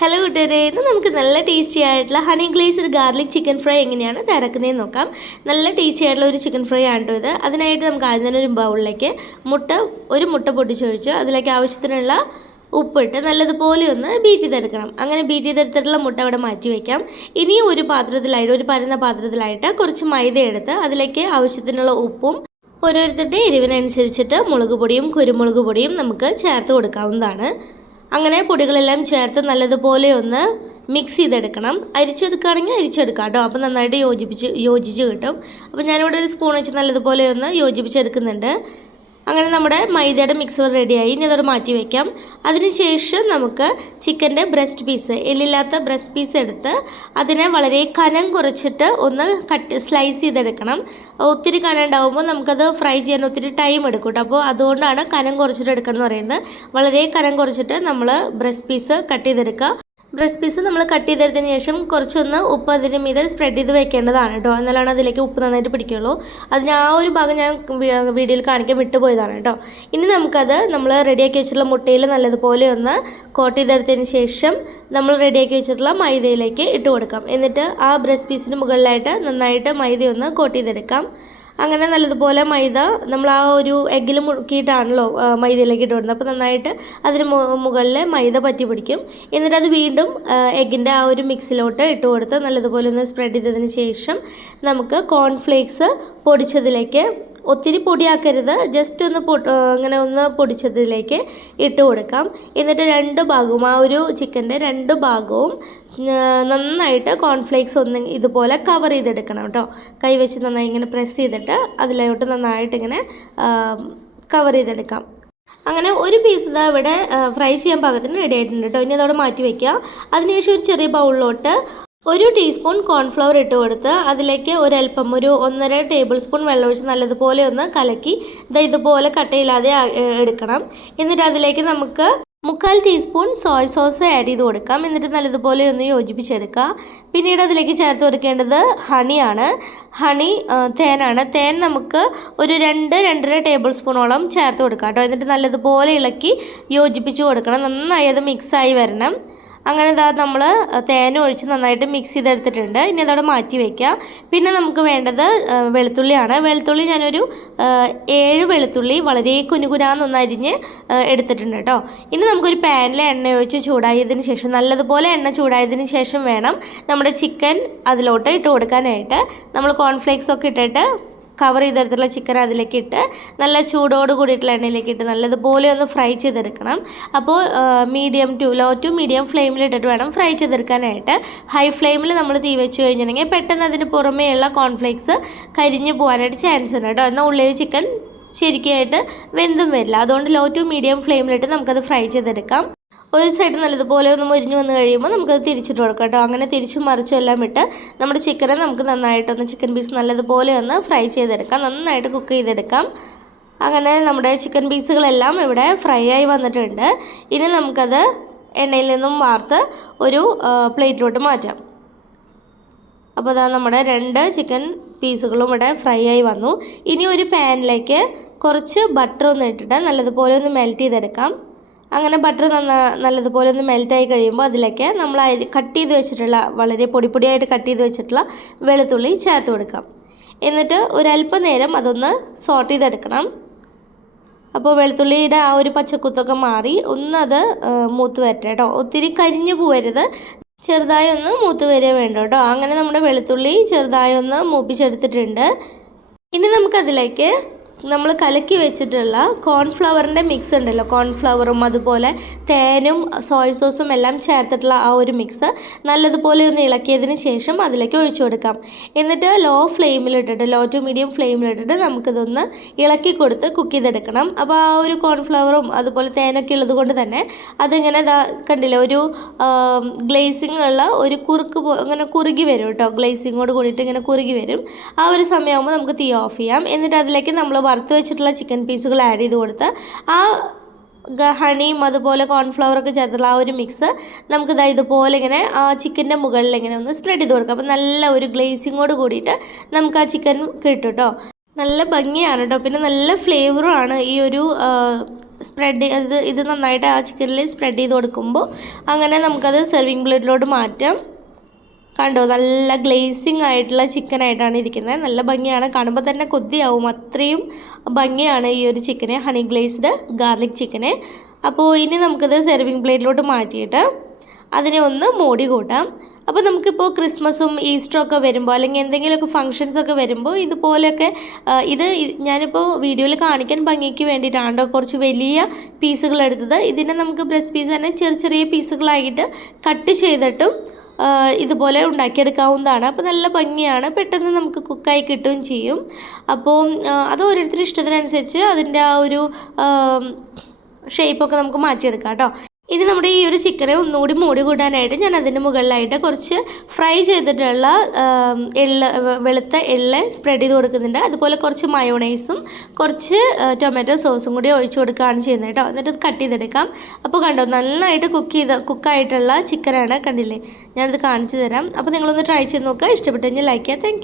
Hello കൂട്ടുകാരെ, ഇന്ന് നമുക്ക് നല്ല ടേസ്റ്റി ആയിട്ടുള്ള honey glazed garlic chicken fry എങ്ങനെയാണ് തയ്യാറാക്കുന്നതെന്ന് നോക്കാം. നല്ല ടേസ്റ്റി ആയിട്ടുള്ള ഒരു ചിക്കൻ ഫ്രൈ ആണ് ഇത്. അതിനായിട്ട് നമുക്ക് ആദ്യം തന്നെ ഒരു ബൗളിലേക്ക് ഒരു മുട്ട പൊട്ടിച്ചൊഴിച്ച് അതിലേക്ക് ആവശ്യത്തിനുള്ള ഉപ്പിട്ട് നല്ലതുപോലെ ഒന്ന് ബീറ്റ് ചെയ്തെടുക്കണം. അങ്ങനെ ബീറ്റ് ചെയ്തെടുത്തിട്ടുള്ള മുട്ട അവിടെ മാറ്റി വയ്ക്കാം. ഇനി ഒരു പരന്ന പാത്രത്തിലായിട്ട് കുറച്ച് മൈദ എടുത്ത് അതിലേക്ക് ആവശ്യത്തിനുള്ള ഉപ്പും ഓരോരുത്തരുടെ എരിവിനനുസരിച്ചിട്ട് മുളക് പൊടിയും കുരുമുളക് പൊടിയും നമുക്ക് ചേർത്ത് കൊടുക്കാവുന്നതാണ്. അങ്ങനെ പൊടികളെല്ലാം ചേർത്ത് നല്ലതുപോലെ ഒന്ന് മിക്സ് ചെയ്തെടുക്കണം. അരിച്ചെടുക്കുകയാണെങ്കിൽ അരിച്ചെടുക്കാം കേട്ടോ. അപ്പോൾ നന്നായിട്ട് യോജിച്ച് കിട്ടും. അപ്പോൾ ഞാനിവിടെ ഒരു സ്പൂൺ വെച്ച് നല്ലതുപോലെ ഒന്ന് യോജിപ്പിച്ചെടുക്കുന്നുണ്ട്. അങ്ങനെ നമ്മുടെ മൈദയുടെ മിക്സർ റെഡിയായി. ഇനി അതോട് മാറ്റി വയ്ക്കാം. അതിനുശേഷം നമുക്ക് ചിക്കൻ്റെ എല്ലില്ലാത്ത ബ്രസ്റ്റ് പീസ് എടുത്ത് അതിനെ വളരെ കനം കുറച്ചിട്ട് ഒന്ന് സ്ലൈസ് ചെയ്തെടുക്കണം. ഒത്തിരി കനം ഉണ്ടാകുമ്പോൾ നമുക്കത് ഫ്രൈ ചെയ്യാൻ ഒത്തിരി ടൈം എടുക്കും കേട്ടോ. അപ്പോൾ അതുകൊണ്ടാണ് കനം കുറച്ചിട്ട് എടുക്കണം എന്ന് പറയുന്നത്. വളരെ കനം കുറച്ചിട്ട് നമ്മൾ ബ്രസ്റ്റ് പീസ് കട്ട് ചെയ്തെടുക്കുക. ബ്രസ്റ്റ് പീസ് നമ്മൾ കട്ട് ചെയ്തെടുത്തതിന് ശേഷം കുറച്ചൊന്ന് ഉപ്പ് അതിന് മീതെ സ്പ്രെഡ് ചെയ്ത് വെക്കേണ്ടതാണ് കേട്ടോ. എന്നാലാണ് അതിലേക്ക് ഉപ്പ് നന്നായിട്ട് പിടിക്കുകയുള്ളൂ. അതിന് ആ ഒരു ഭാഗം ഞാൻ വീഡിയോയിൽ കാണിക്കാൻ വിട്ടുപോയതാണ് കേട്ടോ. ഇനി നമുക്കത് നമ്മൾ റെഡിയാക്കി വെച്ചിട്ടുള്ള മുട്ടയിൽ നല്ലതുപോലെ ഒന്ന് കോട്ട് ചെയ്തെടുത്തതിന് ശേഷം നമ്മൾ റെഡിയാക്കി വെച്ചിട്ടുള്ള മൈദയിലേക്ക് ഇട്ട് കൊടുക്കാം. എന്നിട്ട് ആ ബ്രസ്റ്റ് പീസിന് മുകളിലായിട്ട് നന്നായിട്ട് മൈദയൊന്ന് കോട്ട് ചെയ്തെടുക്കാം. അങ്ങനെ നല്ലതുപോലെ മൈദ നമ്മൾ ആ ഒരു എഗ്ഗിൽ മുക്കിയിട്ടാണല്ലോ മൈദയിലേക്ക് ഇട്ട് കൊടുക്കുന്നത്. അപ്പോൾ നന്നായിട്ട് അതിന് മുകളിൽ മൈദ പറ്റി പിടിക്കും. എന്നിട്ട് അത് വീണ്ടും എഗ്ഗിൻ്റെ ആ ഒരു മിക്സിലോട്ട് ഇട്ട് കൊടുത്ത് നല്ലതുപോലെ ഒന്ന് സ്പ്രെഡ് ചെയ്തതിന് ശേഷം നമുക്ക് കോൺഫ്ലേക്സ് പൊടിച്ചതിലേക്ക്, ഒത്തിരി പൊടിയാക്കരുത്, ജസ്റ്റ് ഒന്ന് അങ്ങനെ ഒന്ന് പൊടിച്ചതിലേക്ക് ഇട്ട് കൊടുക്കാം. എന്നിട്ട് ആ ഒരു ചിക്കൻ്റെ രണ്ട് ഭാഗവും നന്നായിട്ട് കോൺഫ്ലേക്സ് ഒന്ന് ഇതുപോലെ കവർ ചെയ്തെടുക്കണം കേട്ടോ. കൈവച്ച് നന്നായി ഇങ്ങനെ പ്രസ് ചെയ്തിട്ട് അതിലോട്ട് നന്നായിട്ട് ഇങ്ങനെ കവർ ചെയ്തെടുക്കാം. അങ്ങനെ ഒരു പീസ് ഇതാ ഇവിടെ ഫ്രൈ ചെയ്യാൻ പാകത്തിന് റെഡി ആയിട്ടുണ്ട് കേട്ടോ. ഇനി അതവിടെ മാറ്റി വയ്ക്കുക. അതിനുശേഷം ഒരു ചെറിയ ബൗളിലോട്ട് 1 ടീസ്പൂൺ കോൺഫ്ലവർ ഇട്ട് കൊടുത്ത് അതിലേക്ക് ഒരു 1.5 ടേബിൾ സ്പൂൺ വെള്ളം ഒഴിച്ച് നല്ലതുപോലെ ഒന്ന് കലക്കി ഇതുപോലെ കട്ടയില്ലാതെ എടുക്കണം. എന്നിട്ട് അതിലേക്ക് നമുക്ക് 3/4 ടീസ്പൂൺ സോയ സോസ് ആഡ് ചെയ്ത് കൊടുക്കാം. എന്നിട്ട് നല്ലതുപോലെ ഒന്ന് യോജിപ്പിച്ചെടുക്കുക. പിന്നീട് അതിലേക്ക് ചേർത്ത് കൊടുക്കേണ്ടത് തേനാണ്. തേൻ നമുക്ക് ഒരു 2-2.5 ടേബിൾ സ്പൂണോളം ചേർത്ത് കൊടുക്കാം കേട്ടോ. എന്നിട്ട് നല്ലതുപോലെ ഇളക്കി യോജിപ്പിച്ച് കൊടുക്കണം. നന്നായി അത് മിക്സായി വരണം. അങ്ങനെ നമ്മൾ തേൻ ഒഴിച്ച് നന്നായിട്ട് മിക്സ് ചെയ്തെടുത്തിട്ടുണ്ട്. ഇനി അതവിടെ മാറ്റി വയ്ക്കുക. പിന്നെ നമുക്ക് വേണ്ടത് വെളുത്തുള്ളിയാണ്. വെളുത്തുള്ളി ഞാനൊരു 7 വെളുത്തുള്ളി വളരെ കുനുകുനാന്നൊന്ന് അരിഞ്ഞ് എടുത്തിട്ടുണ്ട് കേട്ടോ. ഇനി നമുക്കൊരു പാനിൽ എണ്ണ ഒഴിച്ച് നല്ലതുപോലെ എണ്ണ ചൂടായതിന് ശേഷം വേണം നമ്മുടെ ചിക്കൻ അതിലോട്ട് ഇട്ട് കൊടുക്കാനായിട്ട്. നമ്മൾ കോൺഫ്ലേക്സ് ഒക്കെ ഇട്ടിട്ട് കവർ ചെയ്തെടുത്തുള്ള ചിക്കൻ അതിലേക്ക് ഇട്ട് നല്ല ചൂടോട് കൂടിയിട്ടുള്ള എണ്ണയിലേക്ക് ഇട്ട് നല്ലതുപോലെ ഒന്ന് ഫ്രൈ ചെയ്തെടുക്കണം. അപ്പോൾ ലോ ടു മീഡിയം ഫ്ലെയിമിലിട്ടിട്ട് വേണം ഫ്രൈ ചെയ്തെടുക്കാനായിട്ട്. ഹൈ ഫ്ലെയിമിൽ നമ്മൾ തീ വെച്ച് കഴിഞ്ഞിട്ടുണ്ടെങ്കിൽ പെട്ടെന്ന് അതിന് പുറമേയുള്ള കോൺഫ്ലേക്സ് കരിഞ്ഞു പോകാനായിട്ട് ചാൻസ് ഉണ്ട് കേട്ടോ. എന്നാൽ ഉള്ളിൽ ചിക്കൻ ശരിക്കായിട്ട് വെന്തും വരില്ല. അതുകൊണ്ട് ലോ ടു മീഡിയം ഫ്ലെയിമിലിട്ട് നമുക്കത് ഫ്രൈ ചെയ്തെടുക്കാം. ഒരു സൈഡ് നല്ലതുപോലെ ഒന്ന് മൊരിഞ്ഞ് വന്ന് കഴിയുമ്പോൾ നമുക്കത് തിരിച്ചിട്ട് കൊടുക്കാം കേട്ടോ. അങ്ങനെ തിരിച്ചും മറിച്ചും എല്ലാം ഇട്ട് നമ്മുടെ ചിക്കനെ നമുക്ക് നന്നായിട്ടൊന്ന് ചിക്കൻ പീസ് നല്ലതുപോലെ ഒന്ന് ഫ്രൈ ചെയ്തെടുക്കാം. നന്നായിട്ട് കുക്ക് ചെയ്തെടുക്കാം. അങ്ങനെ നമ്മുടെ ചിക്കൻ പീസുകളെല്ലാം ഇവിടെ ഫ്രൈ ആയി വന്നിട്ടുണ്ട്. ഇനി നമുക്കത് എണ്ണയിൽ നിന്നും വാർത്ത് ഒരു പ്ലേറ്റിലോട്ട് മാറ്റാം. അപ്പോൾ അതാ നമ്മുടെ 2 ചിക്കൻ പീസുകളും ഇവിടെ ഫ്രൈ ആയി വന്നു. ഇനി ഒരു പാനിലേക്ക് കുറച്ച് ബട്ടർ ഒന്ന് ഇട്ടിട്ട് നല്ലതുപോലെ ഒന്ന് മെൽറ്റ് ചെയ്തെടുക്കാം. അങ്ങനെ ബട്ടർ നല്ലതുപോലെ ഒന്ന് മെൽറ്റായി കഴിയുമ്പോൾ അതിലേക്ക് നമ്മൾ കട്ട് ചെയ്ത് വെച്ചിട്ടുള്ള വളരെ പൊടിയായിട്ട് കട്ട് ചെയ്ത് വെച്ചിട്ടുള്ള വെളുത്തുള്ളി ചേർത്ത് കൊടുക്കാം. എന്നിട്ട് ഒരല്പനേരം അതൊന്ന് സോട്ട് ചെയ്തെടുക്കണം. അപ്പോൾ വെളുത്തുള്ളിയുടെ ആ ഒരു പച്ചക്കുത്തൊക്കെ മാറി ഒന്നത് മൂത്ത് വരട്ടെ കേട്ടോ. ഒത്തിരി കരിഞ്ഞു പോവരുത്, ചെറുതായി ഒന്ന് മൂത്ത് വരിക വേണ്ട കേട്ടോ. അങ്ങനെ നമ്മുടെ വെളുത്തുള്ളി ചെറുതായി ഒന്ന് മൂപ്പിച്ചെടുത്തിട്ടുണ്ട്. ഇനി നമുക്കതിലേക്ക് നമ്മൾ കലക്കി വെച്ചിട്ടുള്ള കോൺഫ്ലവറിൻ്റെ മിക്സ് ഉണ്ടല്ലോ, കോൺഫ്ലവറും അതുപോലെ തേനും സോയ സോസും എല്ലാം ചേർത്തിട്ടുള്ള ആ ഒരു മിക്സ് നല്ലതുപോലെ ഒന്ന് ഇളക്കിയതിന് ശേഷം അതിലേക്ക് ഒഴിച്ചു കൊടുക്കാം. എന്നിട്ട് ലോ ടു മീഡിയം ഫ്ലെയിമിലിട്ടിട്ട് നമുക്കിതൊന്ന് ഇളക്കി കൊടുത്ത് കുക്ക് ചെയ്തെടുക്കണം. അപ്പോൾ ആ ഒരു കോൺഫ്ലവറും അതുപോലെ തേനൊക്കെ ഉള്ളത് കൊണ്ട് തന്നെ അതിങ്ങനെ കണ്ടില്ല, ഒരു ഗ്ലേസിങ് ഉള്ള ഒരു അങ്ങനെ കുറുകി വരും കേട്ടോ. ഗ്ലേസിങ്ങോട് കൂടിയിട്ട് ഇങ്ങനെ കുറുകി വരും. ആ ഒരു സമയമാകുമ്പോൾ നമുക്ക് തീ ഓഫ് ചെയ്യാം. എന്നിട്ട് അതിലേക്ക് നമ്മൾ വറുത്ത് വെച്ചിട്ടുള്ള ചിക്കൻ പീസുകൾ ആഡ് ചെയ്ത് കൊടുത്ത് ആ ഹണിയും അതുപോലെ കോൺഫ്ലവറൊക്കെ ചേർത്തുള്ള ആ ഒരു മിക്സ് നമുക്ക് ഇതുപോലെ ഇങ്ങനെ ആ ചിക്കൻ്റെ മുകളിൽ ഇങ്ങനെ ഒന്ന് സ്പ്രെഡ് ചെയ്ത് കൊടുക്കാം. അപ്പോൾ നല്ല ഒരു ഗ്ലേസിങ്ങോട് കൂടിയിട്ട് നമുക്ക് ആ ചിക്കൻ കിട്ടും കേട്ടോ. നല്ല ഭംഗിയാണ് കേട്ടോ. പിന്നെ നല്ല ഫ്ലേവറുമാണ് ഈ ഒരു സ്പ്രെഡ് ഇത് നന്നായിട്ട് ആ ചിക്കനിൽ സ്പ്രെഡ് ചെയ്ത് കൊടുക്കുമ്പോൾ. അങ്ങനെ നമുക്കത് സെർവിങ് പ്ലേറ്റിലോട്ട് മാറ്റാം. കണ്ടോ, നല്ല ഗ്ലേസിങ് ആയിട്ടുള്ള ചിക്കനായിട്ടാണ് ഇരിക്കുന്നത്. നല്ല ഭംഗിയാണ്, കാണുമ്പോൾ തന്നെ കൊതിയാവും, അത്രയും ഭംഗിയാണ് ഈ ഒരു ചിക്കന്, ഹണി ഗ്ലേസ്ഡ് ഗാർലിക് ചിക്കന്. അപ്പോൾ ഇനി നമുക്കത് സെർവിങ് പ്ലേറ്റിലോട്ട് മാറ്റിയിട്ട് അതിനെ ഒന്ന് മൂടി കൂട്ടാം. അപ്പോൾ നമുക്കിപ്പോൾ ക്രിസ്മസും ഈസ്റ്ററൊക്കെ വരുമ്പോൾ അല്ലെങ്കിൽ എന്തെങ്കിലുമൊക്കെ ഫങ്ഷൻസൊക്കെ വരുമ്പോൾ ഇതുപോലെയൊക്കെ ഇത് ഞാനിപ്പോൾ വീഡിയോയിൽ കാണിക്കാൻ ഭംഗിക്ക് വേണ്ടിയിട്ടാണ് കുറച്ച് വലിയ പീസുകൾ എടുത്തത്. ഇതിനെ നമുക്ക് ബ്രസ്റ്റ് പീസ് തന്നെ ചെറിയ ചെറിയ പീസുകളായിട്ട് കട്ട് ചെയ്തിട്ടും ഇതുപോലെ ഉണ്ടാക്കിയെടുക്കാവുന്നതാണ്. അപ്പോൾ നല്ല ഭംഗിയാണ്, പെട്ടെന്ന് നമുക്ക് കുക്കായി കിട്ടുകയും ചെയ്യും. അപ്പോൾ അത് ഓരോരുത്തരുടെ ഇഷ്ടത്തിനനുസരിച്ച് അതിൻ്റെ ആ ഒരു ഷേപ്പൊക്കെ നമുക്ക് മാറ്റിയെടുക്കാം കേട്ടോ. ഇനി നമ്മുടെ ഈ ഒരു ചിക്കനെ ഒന്നുകൂടി മൂടി കൂട്ടാനായിട്ട് ഞാൻ അതിന് മുകളിലായിട്ട് കുറച്ച് ഫ്രൈ ചെയ്തിട്ടുള്ള വെളുത്ത എള്ള് സ്പ്രെഡ് ചെയ്ത് കൊടുക്കുന്നുണ്ട്. അതുപോലെ കുറച്ച് മയോണൈസും കുറച്ച് ടൊമാറ്റോ സോസും കൂടി ഒഴിച്ചു കൊടുക്കുകയാണ് ചെയ്യുന്നത് കേട്ടോ. എന്നിട്ട് ഇത് കട്ട് ചെയ്തെടുക്കാം. അപ്പോൾ കണ്ടോ, നന്നായിട്ട് കുക്കായിട്ടുള്ള ചിക്കനാണ്, കണ്ടില്ലേ? ഞാനത് കാണിച്ചു തരാം. അപ്പോൾ നിങ്ങളൊന്ന് ട്രൈ ചെയ്ത് നോക്കുക. ഇഷ്ടപ്പെട്ടെങ്കിൽ ലൈക്ക് ചെയ്യുക. താങ്ക്